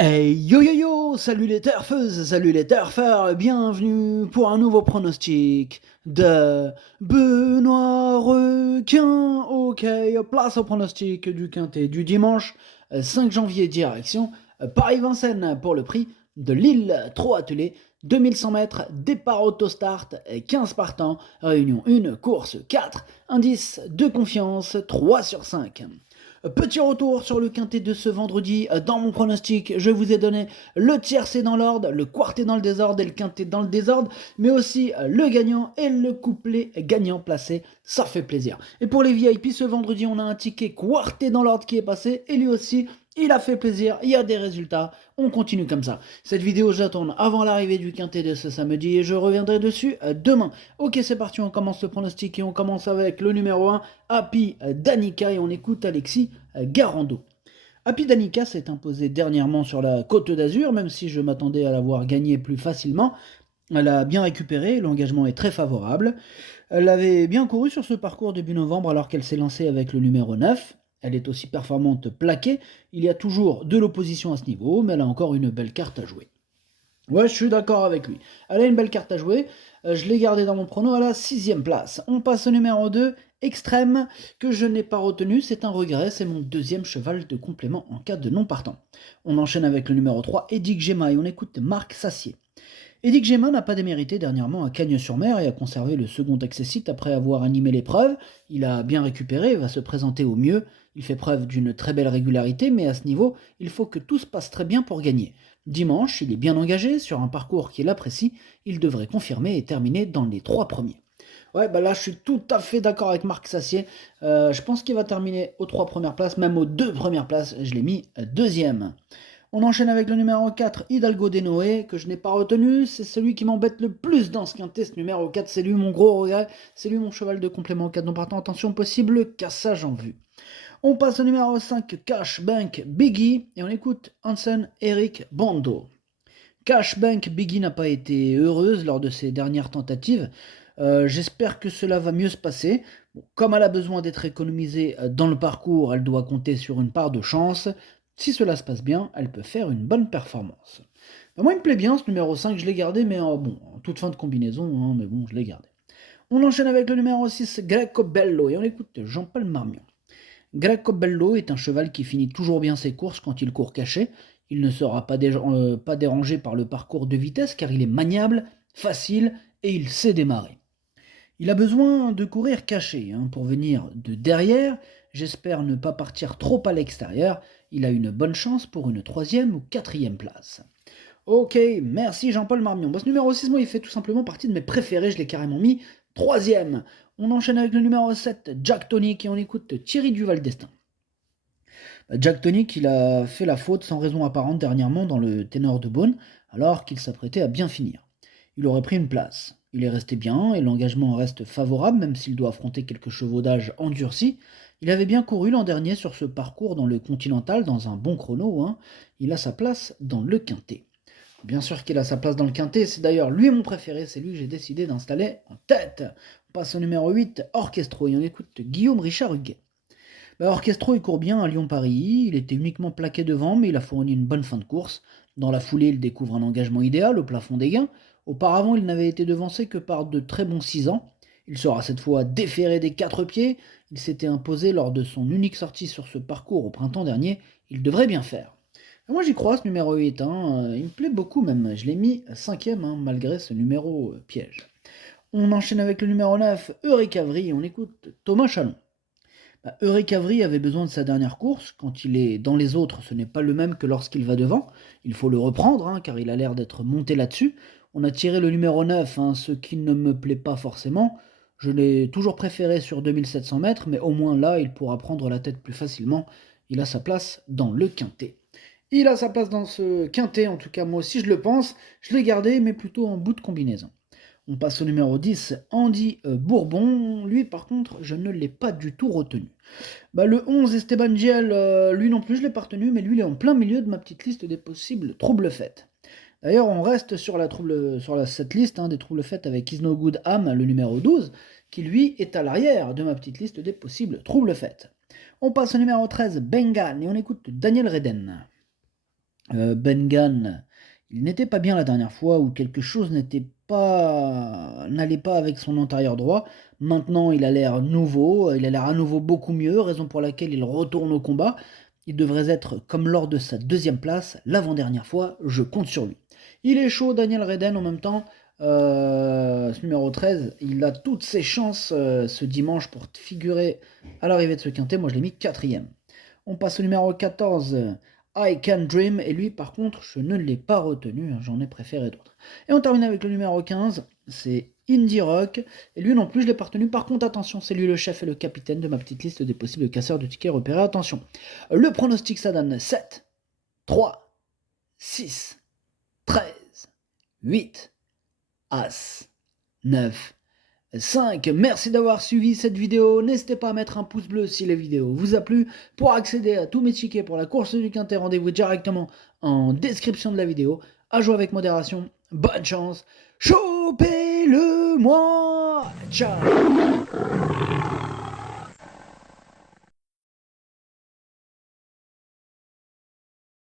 Hey yo yo yo, salut les turfeuses, salut les turfeurs, bienvenue pour un nouveau pronostic de Benoît Requin. Ok, place au pronostic du quintet du dimanche 5 janvier, direction Paris-Vincennes pour le prix de Lille 3 attelé, 2100 mètres, départ autostart, 15 partants, réunion 1, course 4, indice de confiance 3 sur 5. Petit retour sur le quintet de ce vendredi. Dans mon pronostic, je vous ai donné le tiercé dans l'ordre, le quartet dans le désordre et le quintet dans le désordre, mais aussi le gagnant et le couplet gagnant placé. Ça fait plaisir. Et pour les VIP, ce vendredi, on a un ticket quartet dans l'ordre qui est passé, et lui aussi, il a fait plaisir, il y a des résultats, on continue comme ça. Cette vidéo, je la tourne avant l'arrivée du quintet de ce samedi et je reviendrai dessus demain. Ok, c'est parti, on commence le pronostic et on commence avec le numéro 1, Happy Danica, et on écoute Alexis Garando. Happy Danica s'est imposée dernièrement sur la Côte d'Azur, même si je m'attendais à la voir gagner plus facilement. Elle a bien récupéré, l'engagement est très favorable. Elle avait bien couru sur ce parcours début novembre alors qu'elle s'est lancée avec le numéro 9. Elle est aussi performante plaquée, il y a toujours de l'opposition à ce niveau, mais elle a encore une belle carte à jouer. Ouais, je suis d'accord avec lui. Elle a une belle carte à jouer. Je l'ai gardée dans mon prono à la 6ème place. On passe au numéro 2, Extrême, que je n'ai pas retenu. C'est un regret, c'est mon deuxième cheval de complément en cas de non partant. On enchaîne avec le numéro 3, Edic Gemma, et on écoute Marc Sassier. Edic Gemma n'a pas démérité dernièrement à Cagnes-sur-Mer et a conservé le second accessite après avoir animé l'épreuve. Il a bien récupéré, va se présenter au mieux. Il fait preuve d'une très belle régularité, mais à ce niveau, il faut que tout se passe très bien pour gagner. Dimanche, il est bien engagé sur un parcours qu'il apprécie. Il devrait confirmer et terminer dans les 3 premiers. Ouais, bah là, je suis tout à fait d'accord avec Marc Sassier. Je pense qu'il va terminer aux 3 premières places, même aux 2 premières places. Je l'ai mis deuxième. On enchaîne avec le numéro 4, Hidalgo de Noé, que je n'ai pas retenu. C'est celui qui m'embête le plus dans ce quintet, ce numéro 4. C'est lui mon gros regret. C'est lui mon cheval de complément 4 non partant. Attention, possible cassage en vue. On passe au numéro 5, Cash Bank Biggie, et on écoute Hansen Eric Bando. Cash Bank Biggie n'a pas été heureuse lors de ses dernières tentatives. J'espère que cela va mieux se passer. Bon, comme elle a besoin d'être économisée dans le parcours, elle doit compter sur une part de chance. Si cela se passe bien, elle peut faire une bonne performance. Moi, il me plaît bien ce numéro 5, je l'ai gardé, mais bon, en toute fin de combinaison, hein, mais bon, je l'ai gardé. On enchaîne avec le numéro 6, Greco Bello, et on écoute Jean-Paul Marmion. Greco Bello est un cheval qui finit toujours bien ses courses quand il court caché. Il ne sera pas dérangé par le parcours de vitesse car il est maniable, facile et il sait démarrer. Il a besoin de courir caché pour venir de derrière. J'espère ne pas partir trop à l'extérieur. Il a une bonne chance pour une 3e ou 4e place. Ok, merci Jean-Paul Marmion. Ce numéro 6, moi, il fait tout simplement partie de mes préférés. Je l'ai carrément mis 3e. On enchaîne avec le numéro 7, Jack Tonic, et on écoute Thierry Duval d'Estaing. Jack Tonic, il a fait la faute sans raison apparente dernièrement dans le ténor de Beaune, alors qu'il s'apprêtait à bien finir. Il aurait pris une place. Il est resté bien et l'engagement reste favorable, même s'il doit affronter quelques chevaudages endurcis. Il avait bien couru l'an dernier sur ce parcours dans le Continental, dans un bon chrono. Il a sa place dans le Quintet. Bien sûr qu'il a sa place dans le Quintet, c'est d'ailleurs lui mon préféré, c'est lui que j'ai décidé d'installer en tête. On passe au numéro 8, Orchestro, et on écoute Guillaume Richard Huguet. Orchestro, il court bien à Lyon-Paris, il était uniquement plaqué devant, mais il a fourni une bonne fin de course. Dans la foulée, il découvre un engagement idéal au plafond des gains. Auparavant, il n'avait été devancé que par de très bons 6 ans. Il sera cette fois déféré des 4 pieds. Il s'était imposé lors de son unique sortie sur ce parcours au printemps dernier. Il devrait bien faire. Moi j'y crois ce numéro 8, il me plaît beaucoup même. Je l'ai mis 5e malgré ce numéro piège. On enchaîne avec le numéro 9, Eurecavri, et on écoute Thomas Chalon. Eurecavri avait besoin de sa dernière course. Quand il est dans les autres, ce n'est pas le même que lorsqu'il va devant. Il faut le reprendre, car il a l'air d'être monté là-dessus. On a tiré le numéro 9, ce qui ne me plaît pas forcément. Je l'ai toujours préféré sur 2700 mètres, mais au moins là, il pourra prendre la tête plus facilement. Il a sa place dans le quintet. Il a sa place dans ce quintet, en tout cas moi aussi je le pense. Je l'ai gardé, mais plutôt en bout de combinaison. On passe au numéro 10, Andy Bourbon. Lui, par contre, je ne l'ai pas du tout retenu. Le 11, Esteban Giel, lui non plus, je ne l'ai pas retenu, mais lui, il est en plein milieu de ma petite liste des possibles troubles faits. D'ailleurs, on reste sur cette liste des troubles faits avec Is No Good Am, le numéro 12, qui lui est à l'arrière de ma petite liste des possibles troubles faits. On passe au numéro 13, Bengal, et on écoute Daniel Reden. Bengan, il n'était pas bien la dernière fois ou quelque chose n'allait pas avec son antérieur droit. Maintenant, il a l'air nouveau, il a l'air à nouveau beaucoup mieux, raison pour laquelle il retourne au combat. Il devrait être comme lors de sa deuxième place, l'avant-dernière fois, je compte sur lui. Il est chaud, Daniel Reden, en même temps. Ce numéro 13, il a toutes ses chances ce dimanche pour figurer à l'arrivée de ce quintet. Moi, je l'ai mis 4e. On passe au numéro 14, I Can Dream, et lui, par contre, je ne l'ai pas retenu, j'en ai préféré d'autres. Et on termine avec le numéro 15, c'est Indie Rock, et lui non plus, je l'ai pas retenu. Par contre, attention, c'est lui le chef et le capitaine de ma petite liste des possibles casseurs de tickets repérés. Attention, le pronostic, ça donne 7, 3, 6, 13, 8, As, 9, 5. Merci d'avoir suivi cette vidéo. N'hésitez pas à mettre un pouce bleu si la vidéo vous a plu. Pour accéder à tous mes tickets pour la course du quintet, rendez-vous directement en description de la vidéo. À jouer avec modération. Bonne chance. Chopez-le moi. Ciao.